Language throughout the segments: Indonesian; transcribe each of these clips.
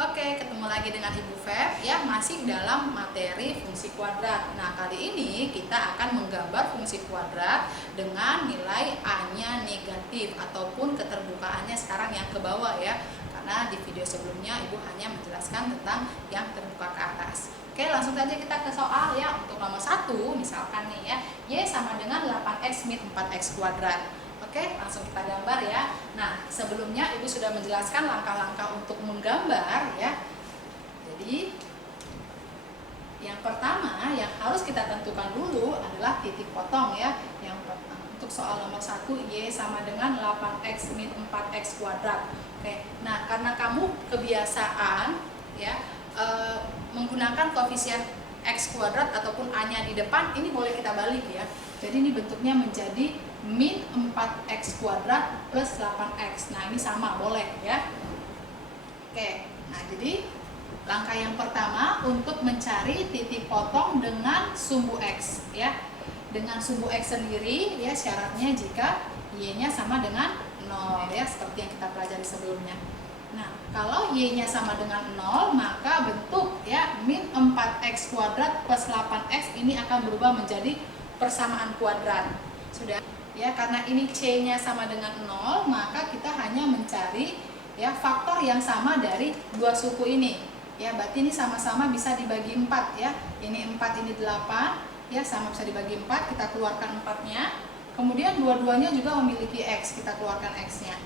Oke, ketemu lagi dengan Ibu Feb ya, masih dalam materi fungsi kuadrat. Nah, kali ini kita akan menggambar fungsi kuadrat dengan nilai A-nya negatif ataupun keterbukaannya sekarang yang ke bawah ya. Karena di video sebelumnya Ibu hanya menjelaskan tentang yang terbuka ke atas. Oke, langsung saja kita ke soal ya. Untuk nomor 1, misalkan nih ya, Y sama dengan 8X min 4X kuadrat. Oke, langsung kita gambar ya. Nah, sebelumnya Ibu sudah menjelaskan langkah-langkah untuk menggambar ya. Jadi, yang pertama yang harus kita tentukan dulu adalah titik potong ya. Yang pertama, untuk soal nomor 1, Y sama dengan 8X min 4X kuadrat. Oke, nah karena kamu kebiasaan ya menggunakan koefisien X kuadrat ataupun A-nya di depan, ini boleh kita balik ya. Jadi ini bentuknya menjadi min 4X kuadrat plus 8X. Nah ini sama, boleh ya. Oke, nah jadi langkah yang pertama untuk mencari titik potong dengan sumbu X ya. Dengan sumbu X sendiri ya, syaratnya jika Y-nya sama dengan 0 ya, seperti yang kita pelajari sebelumnya. Nah, kalau Y-nya sama dengan 0, maka bentuk ya min 4X kuadrat plus 8X ini akan berubah menjadi persamaan kuadrat. Sudah ya, karena ini C-nya sama dengan 0, maka kita hanya mencari ya faktor yang sama dari dua suku ini. Ya, berarti ini sama-sama bisa dibagi 4 ya. Ini 4, ini 8 ya, sama bisa dibagi 4, kita keluarkan 4-nya. Kemudian dua-duanya juga memiliki X, kita keluarkan X-nya.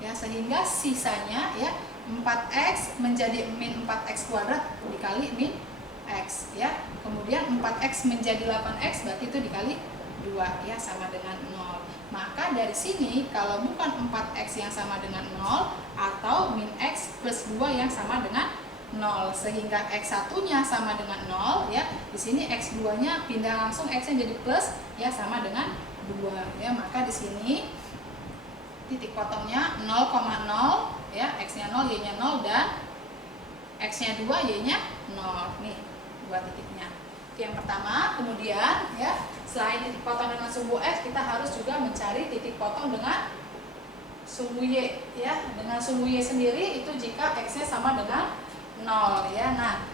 Ya, sehingga sisanya ya 4X menjadi min 4X kuadrat dikali min X ya. Kemudian 4X menjadi 8X, berarti itu dikali 2 ya, sama dengan 0. Maka dari sini kalau bukan 4X yang sama dengan 0 atau min X plus 2 yang sama dengan 0, sehingga X1-nya sama dengan 0 ya. Di sini X2-nya pindah langsung, X-nya jadi plus ya, sama dengan 2 ya. Maka di sini titik potongnya 0,0 ya, X-nya 0, Y-nya 0 dan X-nya 2, Y-nya 0. Nih, dua titiknya. Itu yang pertama. Kemudian ya, selain titik potong dengan sumbu X, kita harus juga mencari titik potong dengan sumbu Y ya. Dengan sumbu Y sendiri itu jika X-nya sama dengan 0 ya. Nah,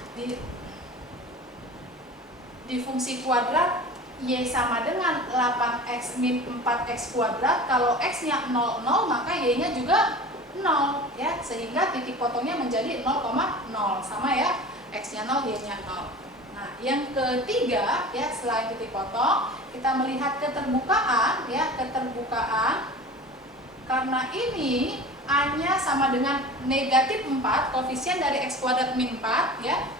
di fungsi kuadrat Y sama dengan 8X min 4X kuadrat, kalau X-nya 00 maka Y-nya juga 0 ya, sehingga titik potongnya menjadi 0,0 sama ya, X-nya 0, Y-nya 0. Nah, yang ketiga ya, selain titik potong, kita melihat keterbukaan ya, keterbukaan karena ini A-nya sama dengan negatif 4, koefisien dari X kuadrat min 4 ya,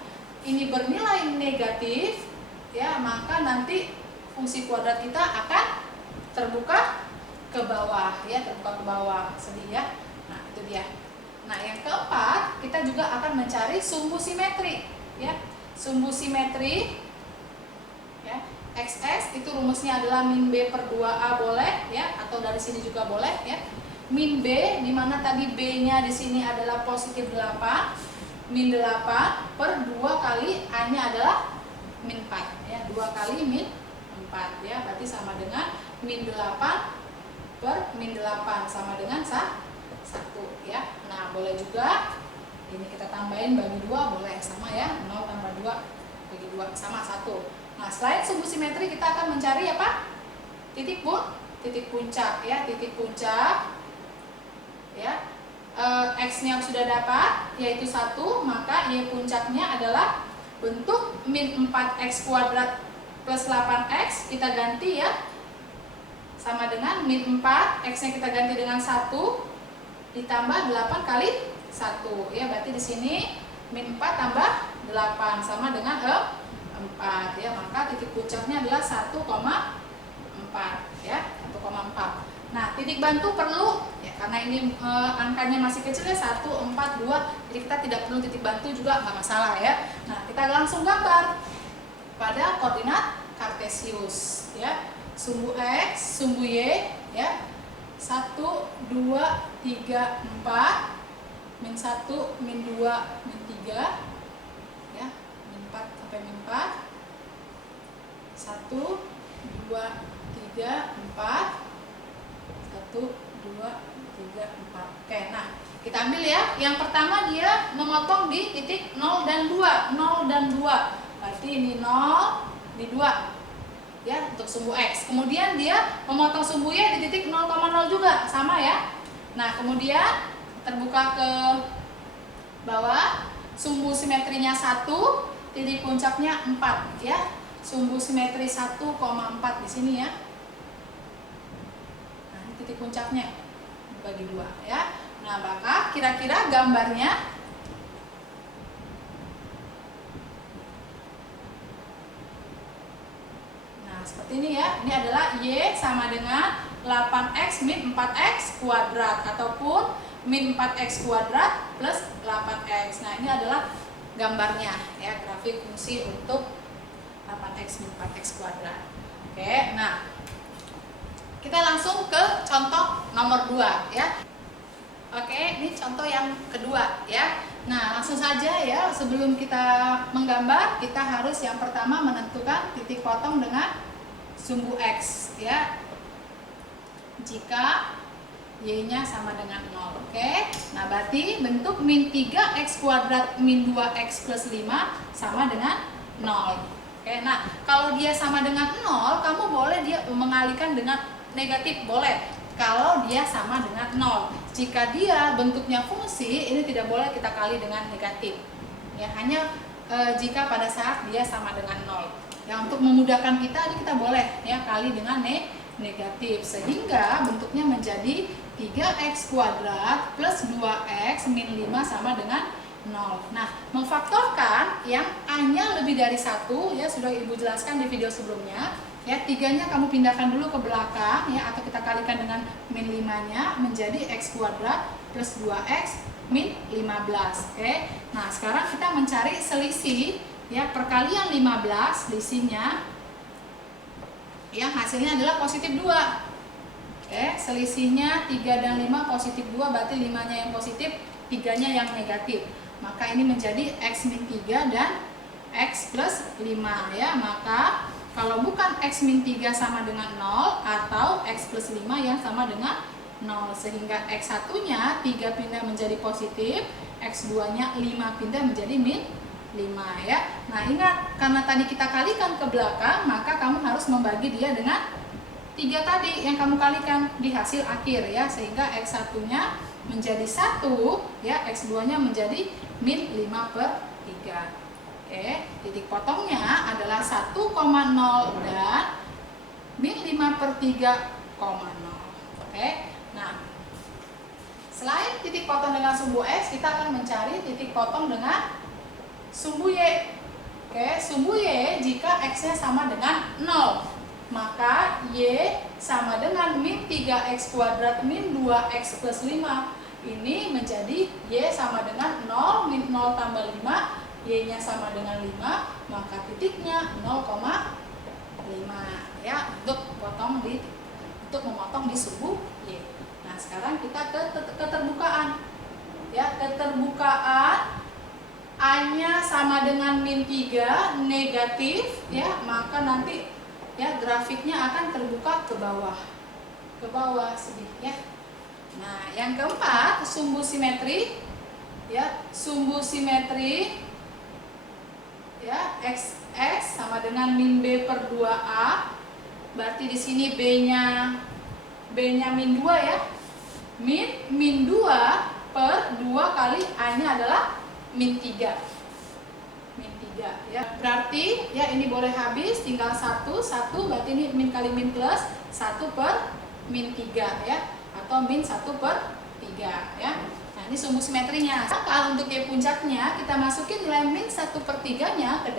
ini bernilai negatif ya, maka nanti fungsi kuadrat kita akan terbuka ke bawah ya, terbuka ke bawah sedih ya. Nah, itu dia. Nah, yang keempat, kita juga akan mencari sumbu simetri ya. Sumbu simetri ya, XX itu rumusnya adalah min B per 2A boleh ya, atau dari sini juga boleh ya. Min B, dimana tadi B-nya di sini adalah positif 8, min 8 per 2 kali A-nya adalah min 4 ya, 2 kali min 4 ya, berarti sama dengan min 8 per min 8 sama dengan 1 ya. Nah, boleh juga ini kita tambahin bagi 2, boleh sama ya, 0 tambah 2 bagi 2 sama 1. Nah, selain sumbu simetri kita akan mencari apa? Titik puncak ya, titik puncak ya. X-nya sudah dapat yaitu 1, maka Y puncaknya adalah bentuk min 4X kuadrat plus 8X, kita ganti ya, sama dengan min 4, X-nya kita ganti dengan 1 ditambah 8 kali 1 ya, berarti di sini min 4 tambah 8 sama dengan 4 ya, maka titik puncaknya adalah 1,4 ya, 1,4. Nah, titik bantu perlu ya, karena ini angkanya masih kecil ya, 1, 4, 2, jadi kita tidak perlu titik bantu juga, nggak masalah ya. Nah, kita langsung gambar pada koordinat kartesius ya, sumbu X, sumbu Y ya, 1, 2, 3, 4, min 1, min 2, min 3 ya, min 4 sampai min 4, 1, 2, 3, 4, 1, 2, 3, 4. Oke, nah Kita ambil ya. Yang pertama dia memotong di titik 0 dan 2. 0 dan 2. Berarti ini 0, ini 2. Ya, untuk sumbu X. Kemudian dia memotong sumbu Y di titik 0,0 juga, sama ya. Nah, kemudian terbuka ke bawah, sumbu simetrinya 1, titik puncaknya 4 ya. Sumbu simetri 1,4 di sini ya. Nah, ini titik puncaknya bagi 2 ya. Nah, maka kira-kira gambarnya seperti ini ya. Ini adalah Y sama dengan 8X min 4X kuadrat ataupun min 4X kuadrat plus 8X. Nah, ini adalah gambarnya ya, grafik fungsi untuk 8X min 4X kuadrat. Oke, nah kita langsung ke contoh nomor 2 ya. Oke, ini contoh yang kedua ya. Nah, langsung saja ya, sebelum kita menggambar, kita harus yang pertama menentukan titik potong dengan sumbu X ya, jika Y-nya sama dengan 0. Oke, nah berarti bentuk min 3X kuadrat min 2X plus 5 sama dengan 0. Oke, nah kalau dia sama dengan 0, kamu boleh dia mengalihkan dengan negatif, boleh kalau dia sama dengan 0. Jika dia bentuknya fungsi, ini tidak boleh kita kali dengan negatif ya, hanya jika pada saat dia sama dengan 0. Ya, untuk memudahkan kita, ini kita boleh ya kali dengan negatif, sehingga bentuknya menjadi 3X kuadrat plus 2X min 5 sama dengan 0. Nah, memfaktorkan yang A-nya lebih dari 1 ya, sudah Ibu jelaskan di video sebelumnya ya. 3-nya kamu pindahkan dulu ke belakang ya, atau kita kalikan dengan min 5-nya menjadi X kuadrat plus 2X min 15. Oke, nah sekarang kita mencari selisih ya, perkalian 15 selisihnya yang hasilnya adalah positif 2. Oke, selisihnya 3 dan 5 positif 2, berarti 5-nya yang positif, 3-nya yang negatif. Maka ini menjadi X min 3 dan X plus 5 ya. Maka kalau bukan X min 3 sama dengan 0 atau X plus 5 yang sama dengan 0, sehingga X1-nya 3 pindah menjadi positif, X2-nya 5 pindah menjadi min 5 ya. Nah, ingat, karena tadi kita kalikan ke belakang, maka kamu harus membagi dia dengan 3 tadi yang kamu kalikan di hasil akhir ya, sehingga X1-nya menjadi 1 ya, X2-nya menjadi min 5/3. Oke, titik potongnya adalah 1,0 dan min 5/3,0. Oke, nah selain titik potong dengan sumbu X, kita akan mencari titik potong dengan sumbu Y. Oke, sumbu Y jika X-nya sama dengan 0, maka Y sama dengan min 3X kuadrat min 2X plus 5. Ini menjadi Y sama dengan 0 min 0 tambah 5, Y-nya sama dengan 5, maka titiknya 0,5 ya, untuk memotong di sumbu Y. Nah, sekarang kita ke keterbukaan. Ya, keterbukaan A-nya sama dengan min 3 negatif ya, maka nanti ya grafiknya akan terbuka ke bawah sedikit ya. Nah, yang keempat, sumbu simetri ya, sumbu simetri ya, XX sama dengan min B/2A. Berarti di sini B-nya min 2 ya. Min 2/2 kali A-nya adalah min 3 ya. Berarti ya ini boleh habis, tinggal 1 berarti ini min kali min plus 1/min 3 ya, atau min 1/3 ya. Nah, ini sumbu simetrinya. Kalau untuk Y puncaknya, kita masukin nilai min 1/3-nya ke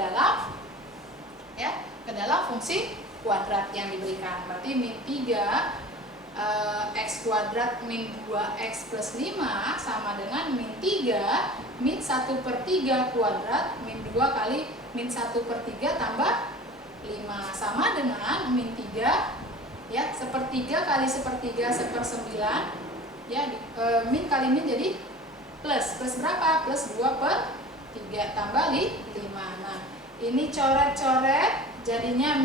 dalam fungsi kuadrat yang diberikan. Berarti min 3 X kuadrat min 2X plus 5 sama dengan min 3 min 1/3 kuadrat min 2 kali min 1/3 tambah 5 sama dengan min 3 ya, 1/3 kali 1/3 1/9 ya, min kali min jadi plus berapa? Plus 2/3 tambah 5. Nah, ini coret-coret jadinya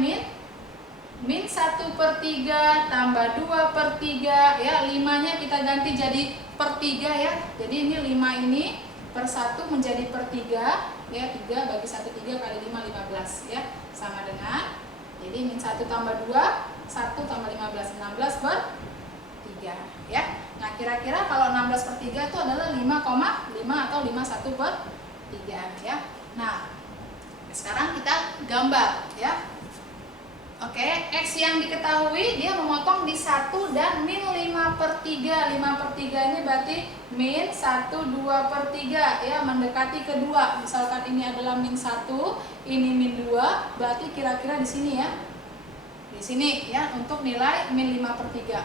min 1/3 tambah 2/3 ya, 5-nya kita ganti jadi per 3 ya. Jadi ini 5 ini per 1 menjadi per 3 ya, 3 bagi 1 3 kali 5 15 ya, sama dengan, jadi min 1 tambah 2 1 tambah 15 16 per 3 ya. Nah kira-kira kalau 16 per 3 itu adalah 5,5 atau 51 per 3 ya. Nah sekarang kita gambar ya. Oke, X yang diketahui dia memotong di 1 dan min 5 per 3. 5 per 3 ini berarti min 1 2 per 3 ya, mendekati kedua. Misalkan ini adalah min 1, ini min 2, berarti kira-kira di sini ya. Di sini ya, untuk nilai min 5 per 3.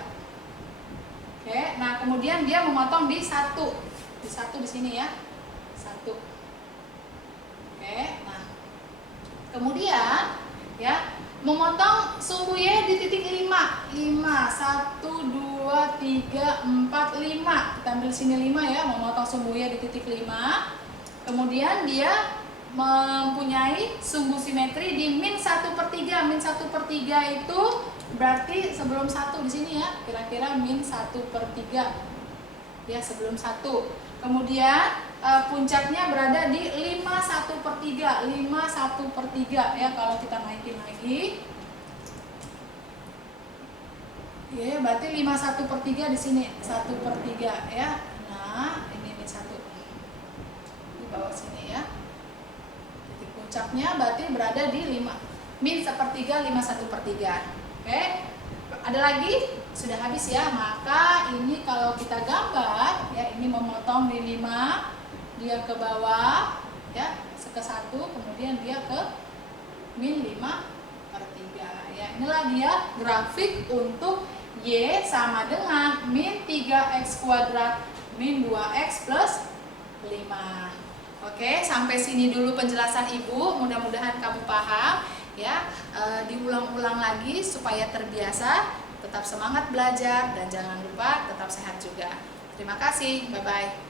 Oke, nah kemudian dia memotong di 1. Di 1 di sini ya. 1. Oke, nah. Kemudian ya, memotong sumbu Y di titik 5. 1 2 3 4 5. Kita ambil sini 5 ya, memotong sumbu Y di titik 5. Kemudian dia mempunyai sumbu simetri di min 1 per 3. Min 1 per 3 itu berarti sebelum 1 di sini ya, kira-kira min 1 per 3 ya, sebelum 1. Kemudian puncaknya berada di 5 1 per 3. 5 1 per 3 ya, kalau kita naikin lagi ya, berarti 5 1 per 3 di sini, 1 per 3 ya. Nah ini min 1 di bawah sini ya, titik puncaknya berarti berada di 5 min 1/3 5 1 per 3. Oke, ada lagi? Sudah habis ya. Maka ini kalau kita gambar ya, ini memotong di 5, dia ke bawah ya, ke 1, kemudian dia ke min 5 per 3 ya. Inilah dia grafik untuk Y sama dengan min 3x kuadrat min 2x plus 5. Oke, sampai sini dulu penjelasan Ibu. Mudah-mudahan kamu paham ya. Diulang-ulang lagi supaya terbiasa. Tetap semangat belajar dan jangan lupa tetap sehat juga. Terima kasih, bye-bye.